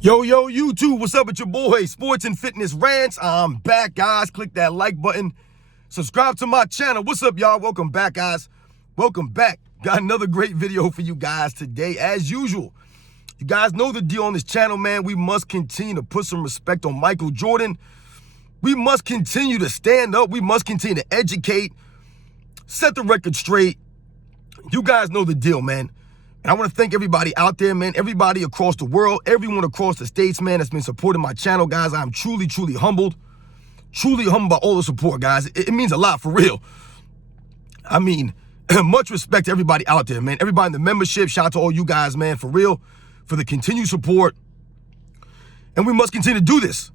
Yo, YouTube, what's up with your boy, Sports and Fitness Rants? I'm back, guys. Click that like button. Subscribe to my channel. What's up, y'all? Welcome back, guys. Welcome back. Got another great video for you guys today, as usual. You guys know the deal on this channel, man. We must continue to put some respect on Michael Jordan. We must continue to stand up. We must continue to educate, set the record straight. You guys know the deal, man. And I want to thank everybody out there, man, everybody across the world, everyone across the states, man, that's been supporting my channel, guys. I'm truly humbled by all the support, guys. It means a lot, for real. I mean, much respect to everybody out there, man. Everybody in the membership, shout out to all you guys, man, for real, for the continued support. And we must continue to do this.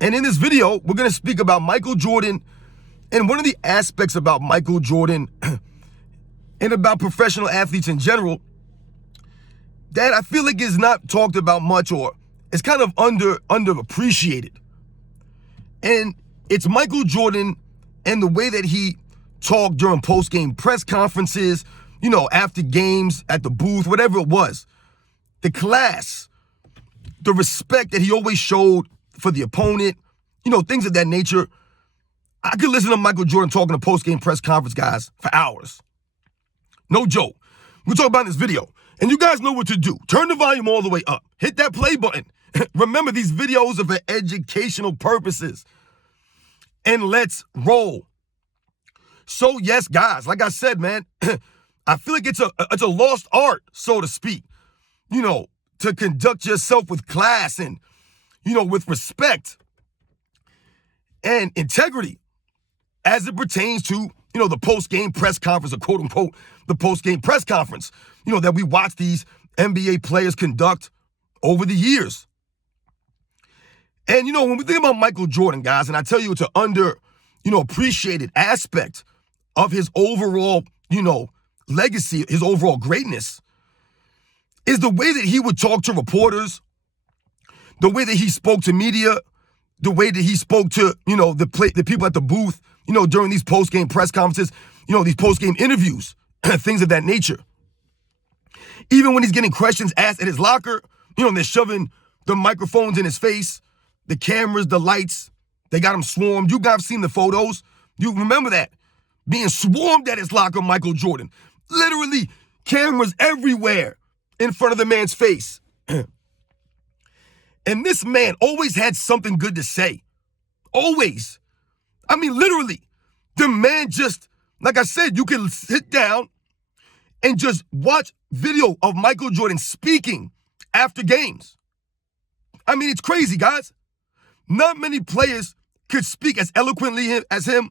And in this video, we're going to speak about Michael Jordan and one of the aspects about Michael Jordan and about professional athletes in general that I feel like is not talked about much, or it's kind of underappreciated. And it's Michael Jordan and the way that he talked during post-game press conferences, you know, after games, at the booth, whatever it was. The class, the respect that he always showed for the opponent, you know, things of that nature. I could listen to Michael Jordan talking to post-game press conference, guys, for hours. No joke. We'll talk about in this video. And you guys know what to do. Turn the volume all the way up. Hit that play button. Remember, these videos are for educational purposes. And let's roll. So, yes, guys, like I said, man, I feel like it's a lost art, so to speak, you know, to conduct yourself with class and, you know, with respect and integrity as it pertains to, you know, the post-game press conference, or quote unquote, the post-game press conference, you know, that we watch these NBA players conduct over the years. And, you know, when we think about Michael Jordan, guys, and I tell you it's an appreciated aspect of his overall, you know, legacy, his overall greatness, is the way that he would talk to reporters, the way that he spoke to media, the way that he spoke to, you know, the people at the booth, you know, during these post-game press conferences, you know, these post-game interviews, things of that nature. Even when he's getting questions asked at his locker, you know, and they're shoving the microphones in his face, the cameras, the lights, they got him swarmed. You guys have seen the photos. You remember that. Being swarmed at his locker, Michael Jordan. Literally cameras everywhere in front of the man's face. And this man always had something good to say. Always. I mean, literally. The man just, like I said, you can sit down and just watch video of Michael Jordan speaking after games. I mean, it's crazy, guys. Not many players could speak as eloquently as him.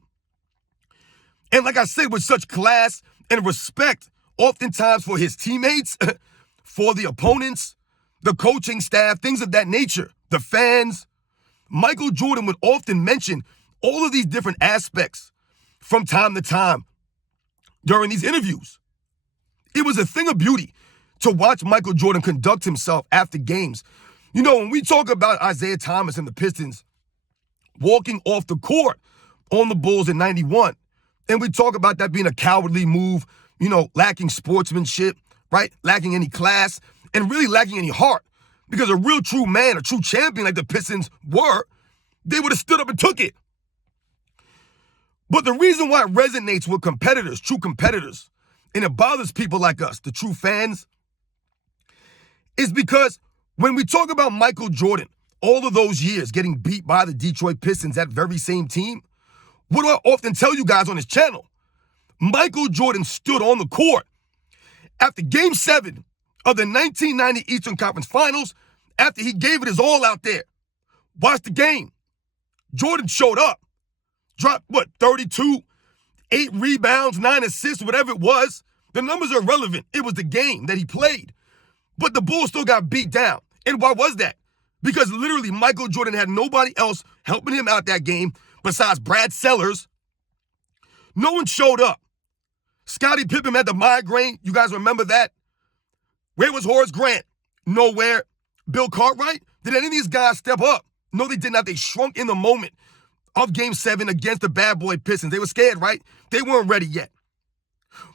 And like I said, with such class and respect, oftentimes for his teammates, for the opponents, the coaching staff, things of that nature, the fans. Michael Jordan would often mention all of these different aspects from time to time during these interviews. It was a thing of beauty to watch Michael Jordan conduct himself after games. You know, when we talk about Isaiah Thomas and the Pistons walking off the court on the Bulls in '91, and we talk about that being a cowardly move, you know, lacking sportsmanship, right? Lacking any class and really lacking any heart. Because a real true man, a true champion like the Pistons were, they would have stood up and took it. But the reason why it resonates with competitors, true competitors, and it bothers people like us, the true fans, is because when we talk about Michael Jordan, all of those years getting beat by the Detroit Pistons, that very same team, what do I often tell you guys on this channel? Michael Jordan stood on the court after Game 7 of the 1990 Eastern Conference Finals, after he gave it his all out there. Watch the game. Jordan showed up. Dropped, 32, 8 rebounds, 9 assists, whatever it was. The numbers are irrelevant. It was the game that he played. But the Bulls still got beat down. And why was that? Because literally Michael Jordan had nobody else helping him out that game besides Brad Sellers. No one showed up. Scottie Pippen had the migraine. You guys remember that? Where was Horace Grant? Nowhere. Bill Cartwright? Did any of these guys step up? No, they did not. They shrunk in the moment of Game 7 against the bad boy Pistons. They were scared, right? They weren't ready yet.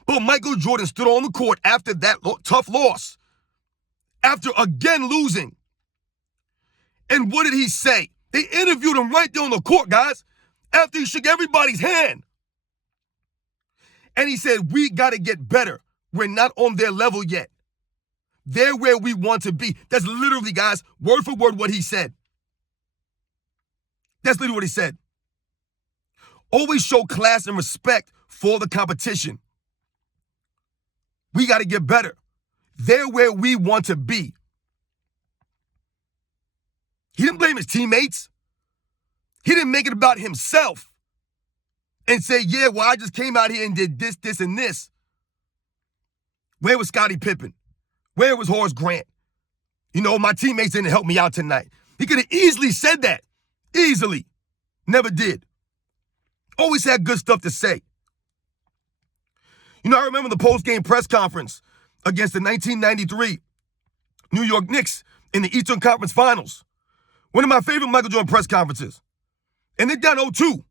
But Michael Jordan stood on the court after that tough loss, after again losing, And what did he say? They interviewed him right there on the court, guys, after he shook everybody's hand. And he said, we got to get better. We're not on their level yet. They're where we want to be. That's literally, guys, word for word what he said. That's literally what he said. Always show class and respect for the competition. We got to get better. They're where we want to be. He didn't blame his teammates. He didn't make it about himself and say, yeah, well, I just came out here and did this, this, and this. Where was Scottie Pippen? Where was Horace Grant? You know, my teammates didn't help me out tonight. He could have easily said that. Easily. Never did. Always had good stuff to say. You know, I remember the post-game press conference against the 1993 New York Knicks in the Eastern Conference Finals. One of my favorite Michael Jordan press conferences. And they're down 0-2,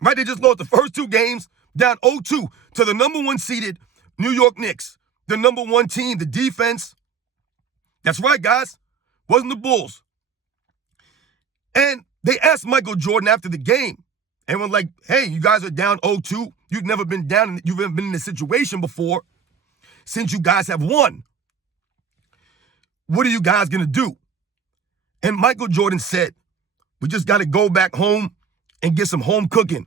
right? They just lost the first two games, down 0-2 to the number one seeded New York Knicks. The number one team, the defense. That's right, guys. Wasn't the Bulls. And they asked Michael Jordan after the game. And were like, hey, you guys are down 0-2. You've never been down, you've never been in this situation before since you guys have won. What are you guys going to do? And Michael Jordan said, we just got to go back home and get some home cooking.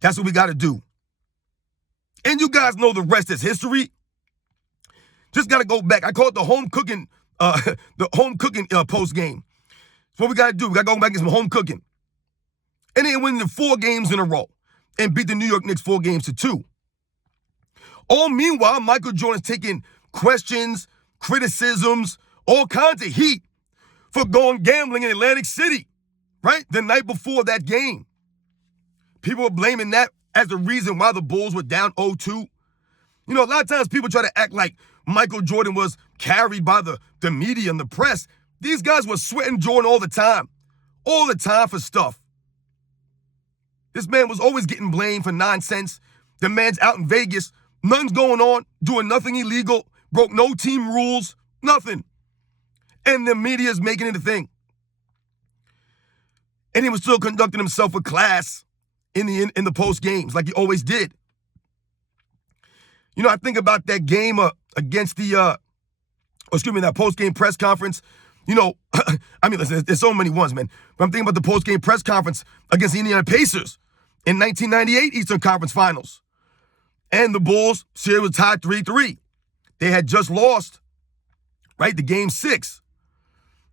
That's what we got to do. And you guys know the rest is history. Just got to go back. I call it the home cooking post game. That's what we got to do. We got to go back and get some home cooking. And they win the 4 games in a row and beat the New York Knicks 4-2. All meanwhile, Michael Jordan's taking questions, criticisms, all kinds of heat for going gambling in Atlantic City, right? The night before that game. People were blaming that as the reason why the Bulls were down 0-2. You know, a lot of times people try to act like Michael Jordan was carried by the media and the press. These guys were sweating Jordan all the time for stuff. This man was always getting blamed for nonsense. The man's out in Vegas, nothing's going on, doing nothing illegal, broke no team rules, nothing. And the media's making it a thing. And he was still conducting himself with class in the post games, like he always did. You know, I think about that game against that post game press conference. You know, I mean, listen, there's so many ones, man. But I'm thinking about the post game press conference against the Indiana Pacers in 1998 Eastern Conference Finals. And the Bulls series was tied 3-3. They had just lost, right, the game 6.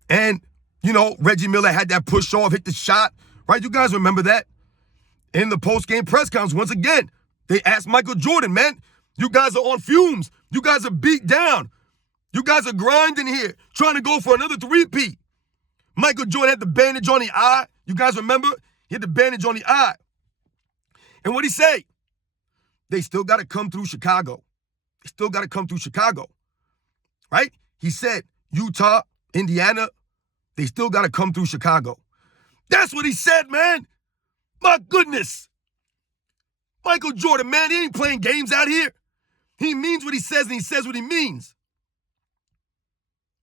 And, you know, Reggie Miller had that push off, hit the shot, right? You guys remember that? In the post-game press conference, once again, they asked Michael Jordan, man, you guys are on fumes. You guys are beat down. You guys are grinding here, trying to go for another three-peat. Michael Jordan had the bandage on the eye. You guys remember? He had the bandage on the eye. And what'd he say? They still got to come through Chicago. They still got to come through Chicago, right? He said, Utah, Indiana, they still got to come through Chicago. That's what he said, man. My goodness. Michael Jordan, man, he ain't playing games out here. He means what he says, and he says what he means.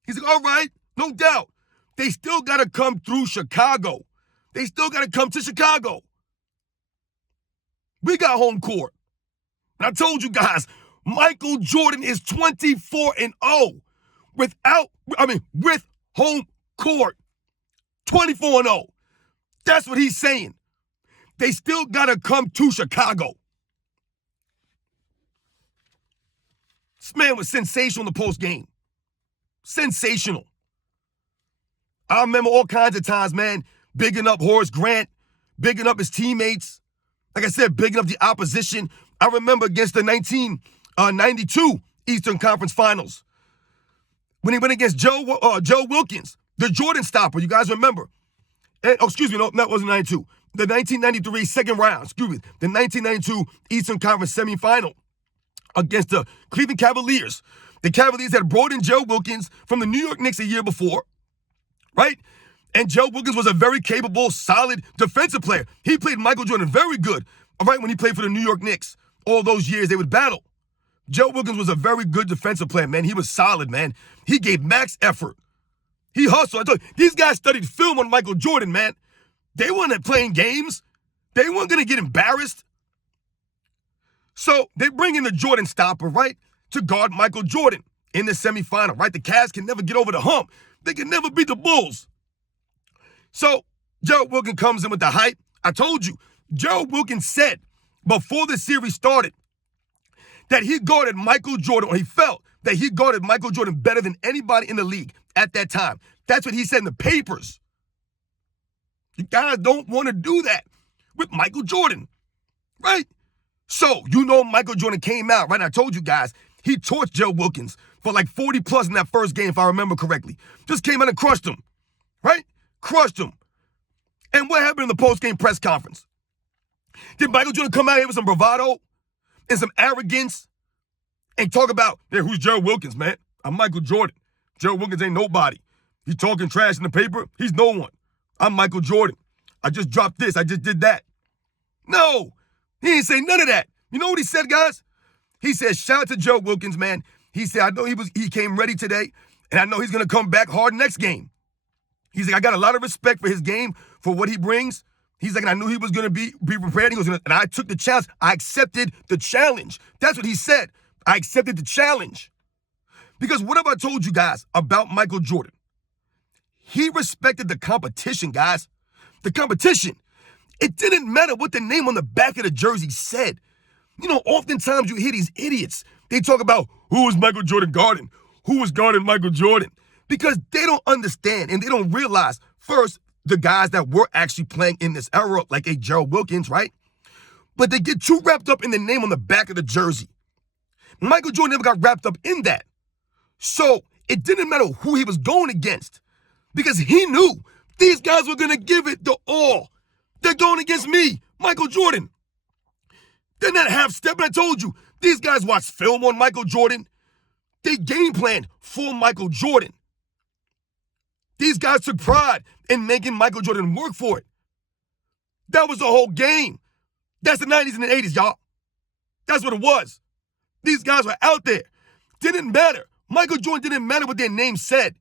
He's like, all right, no doubt. They still got to come through Chicago. They still got to come to Chicago. We got home court. And I told you guys, Michael Jordan is 24-0 with home court. 24-0. That's what he's saying. They still got to come to Chicago. This man was sensational in the post game. Sensational. I remember all kinds of times, man, bigging up Horace Grant, bigging up his teammates. Like I said, bigging up the opposition. I remember against the 1992 Eastern Conference Finals when he went against Joe Wilkins, the Jordan stopper. You guys remember? And, no, that wasn't 92. The 1993 second round, the 1992 Eastern Conference semifinal against the Cleveland Cavaliers. The Cavaliers had brought in Joe Wilkins from the New York Knicks a year before, right? And Joe Wilkins was a very capable, solid defensive player. He played Michael Jordan very good, all right, when he played for the New York Knicks. All those years they would battle. Joe Wilkins was a very good defensive player, man. He was solid, man. He gave max effort. He hustled. I told you, these guys studied film on Michael Jordan, man. They weren't playing games. They weren't going to get embarrassed. So they bring in the Jordan stopper, right, to guard Michael Jordan in the semifinal, right? The Cavs can never get over the hump. They can never beat the Bulls. So Gerald Wilkins comes in with the hype. I told you, Gerald Wilkins said before the series started that he guarded Michael Jordan, or he felt that he guarded Michael Jordan better than anybody in the league at that time. That's what he said in the papers. You guys don't want to do that with Michael Jordan, right? So, you know Michael Jordan came out, right? I told you guys, he torched Gerald Wilkins for like 40 plus in that first game, if I remember correctly. Just came out and crushed him, right? Crushed him. And what happened in the post-game press conference? Did Michael Jordan come out here with some bravado and some arrogance and talk about, hey, who's Gerald Wilkins, man? I'm Michael Jordan. Gerald Wilkins ain't nobody. He's talking trash in the paper. He's no one. I'm Michael Jordan. I just dropped this. I just did that. No, he didn't say none of that. You know what he said, guys? He said, shout out to Gerald Wilkins, man. He said, I know he came ready today, and I know he's going to come back hard next game. He's like, I got a lot of respect for his game, for what he brings. He's like, and I knew he was going to be prepared. He goes, and I took the challenge. I accepted the challenge. That's what he said. I accepted the challenge. Because what have I told you guys about Michael Jordan? He respected the competition, guys. The competition. It didn't matter what the name on the back of the jersey said. You know, oftentimes you hear these idiots. They talk about who was Michael Jordan guarding? Who was guarding Michael Jordan? Because they don't understand and they don't realize, first, the guys that were actually playing in this era, like a Gerald Wilkins, right? But they get too wrapped up in the name on the back of the jersey. Michael Jordan never got wrapped up in that. So it didn't matter who he was going against because he knew these guys were going to give it the all. They're going against me, Michael Jordan. They're not half-stepping. I told you, these guys watched film on Michael Jordan. They game planned for Michael Jordan. These guys took pride in making Michael Jordan work for it. That was the whole game. That's the 90s and the 80s, y'all. That's what it was. These guys were out there. Didn't matter. Michael Jordan didn't matter what their name said.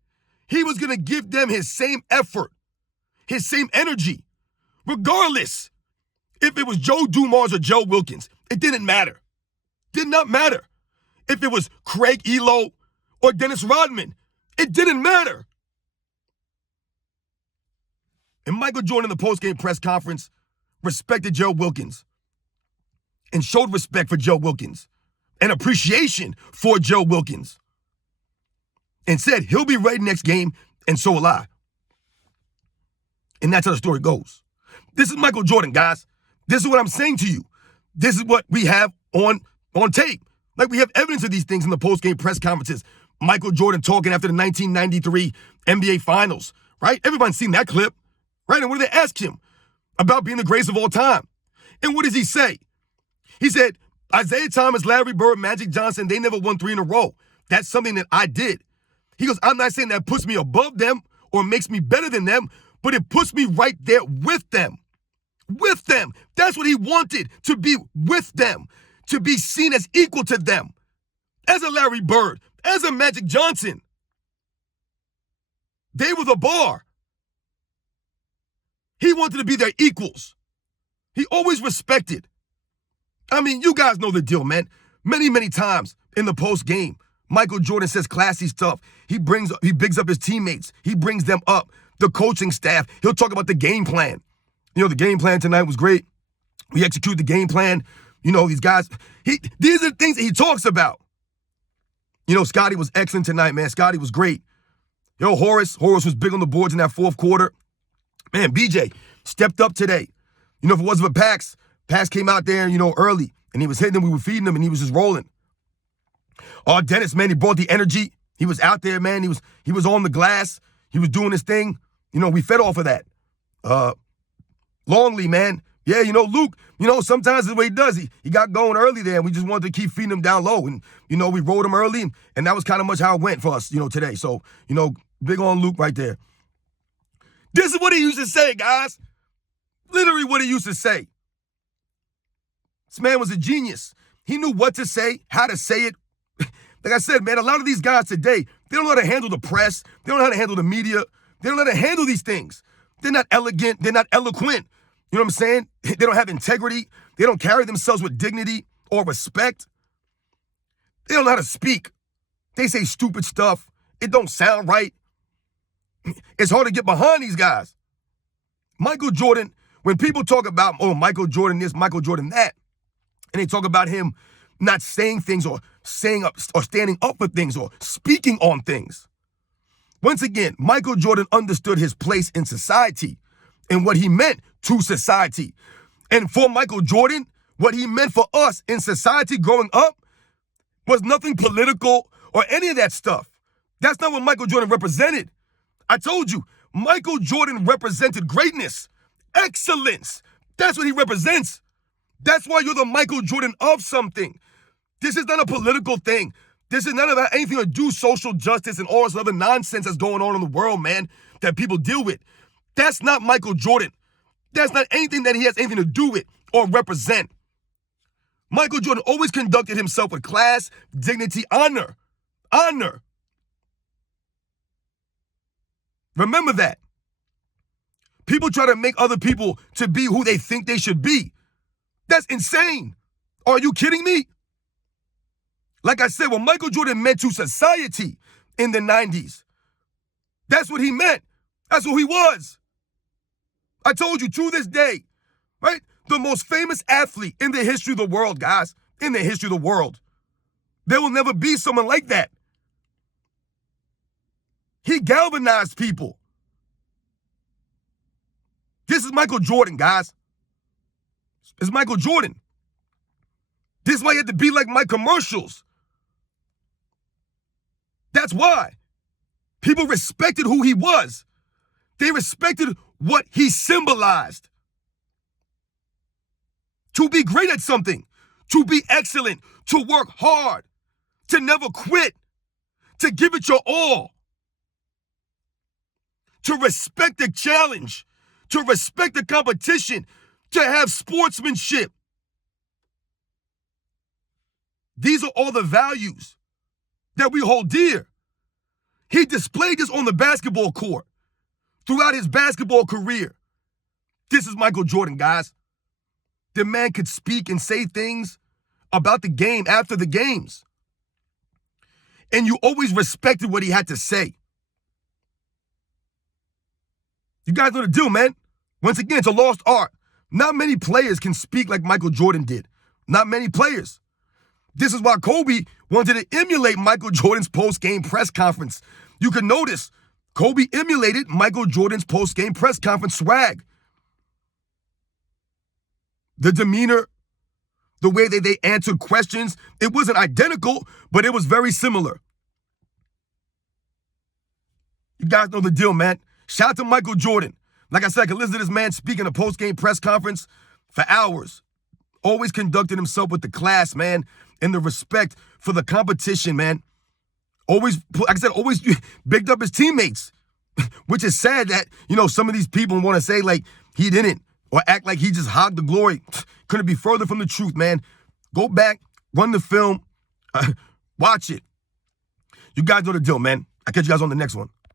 He was going to give them his same effort, his same energy, regardless if it was Joe Dumars or Joe Wilkins. It didn't matter. Did not matter. If it was Craig Elo or Dennis Rodman, it didn't matter. And Michael Jordan in the postgame press conference respected Joe Wilkins and showed respect for Joe Wilkins and appreciation for Joe Wilkins and said he'll be ready next game, and so will I. And that's how the story goes. This is Michael Jordan, guys. This is what I'm saying to you. This is what we have on tape. Like, we have evidence of these things in the postgame press conferences. Michael Jordan talking after the 1993 NBA Finals, right? Everyone's seen that clip, right? And what do they ask him? About being the greatest of all time. And what does he say? He said, Isaiah Thomas, Larry Bird, Magic Johnson, they never won 3 in a row. That's something that I did. He goes, I'm not saying that puts me above them or makes me better than them, but it puts me right there with them. With them. That's what he wanted, to be with them, to be seen as equal to them, as a Larry Bird, as a Magic Johnson. They were the bar. He wanted to be their equals. He always respected. I mean, you guys know the deal, man. Many, many times in the post game, Michael Jordan says classy stuff. He bigs up his teammates. He brings them up. The coaching staff. He'll talk about the game plan. You know, the game plan tonight was great. We execute the game plan. You know, these guys, these are the things that he talks about. You know, Scotty was excellent tonight, man. Scotty was great. Yo, Horace was big on the boards in that fourth quarter. Man, BJ stepped up today. You know, if it wasn't for Pax came out there, you know, early, and he was hitting them, we were feeding him, and he was just rolling. Dennis, man, he brought the energy. He was out there, man. He was on the glass. He was doing his thing. You know, we fed off of that. Longley, man. Yeah, you know, Luke, you know, sometimes that's what he does. He got going early there, and we just wanted to keep feeding him down low. And, you know, we rode him early, and that was kind of much how it went for us, you know, today. So, you know, big on Luke right there. This is what he used to say, guys. Literally what he used to say. This man was a genius. He knew what to say, how to say it. Like I said, man, a lot of these guys today, They don't know how to handle the press. They don't know how to handle the media. They don't know how to handle these things. They're not elegant. They're not eloquent. You know what I'm saying? They don't have integrity. They don't carry themselves with dignity or respect. They don't know how to speak. They say stupid stuff. It don't sound right. It's hard to get behind these guys. Michael Jordan, when people talk about, oh, Michael Jordan this, Michael Jordan that, and they talk about him not saying things or saying up or standing up for things or speaking on things. Once again, Michael Jordan understood his place in society and what he meant to society. And for Michael Jordan, what he meant for us in society growing up was nothing political or any of that stuff. That's not what Michael Jordan represented. I told you, Michael Jordan represented greatness, excellence. That's what he represents. That's why you're the Michael Jordan of something. This is not a political thing. This is not about anything to do social justice and all this other nonsense that's going on in the world, man, that people deal with. That's not Michael Jordan. That's not anything that he has anything to do with or represent. Michael Jordan always conducted himself with class, dignity, honor. Honor. Remember that. People try to make other people to be who they think they should be. That's insane. Are you kidding me? Like I said, what Michael Jordan meant to society in the 90s, that's what he meant. That's who he was. I told you, to this day, right? The most famous athlete in the history of the world, guys, in the history of the world. There will never be someone like that. He galvanized people. This is Michael Jordan, guys. It's Michael Jordan. This is why he had to be like my commercials. That's why. People respected who he was. They respected what he symbolized. To be great at something, to be excellent, to work hard, to never quit, to give it your all, to respect the challenge, to respect the competition, to have sportsmanship. These are all the values that we hold dear. He displayed this on the basketball court throughout his basketball career. This is Michael Jordan, guys. The man could speak and say things about the game after the games. And you always respected what he had to say. You guys know the deal, man. Once again, it's a lost art. Not many players can speak like Michael Jordan did. Not many players. This is why Kobe wanted to emulate Michael Jordan's post-game press conference. You can notice Kobe emulated Michael Jordan's post-game press conference swag. The demeanor, the way that they answered questions, it wasn't identical, but it was very similar. You guys know the deal, man. Shout out to Michael Jordan. Like I said, I could listen to this man speak in a post-game press conference for hours. Always conducted himself with the class, man, and the respect for the competition, man. Always, like I said, always bigged up his teammates, which is sad that, some of these people want to say like he didn't or act like he just hogged the glory. Couldn't be further from the truth, man. Go back, run the film, watch it. You guys know the deal, man. I'll catch you guys on the next one.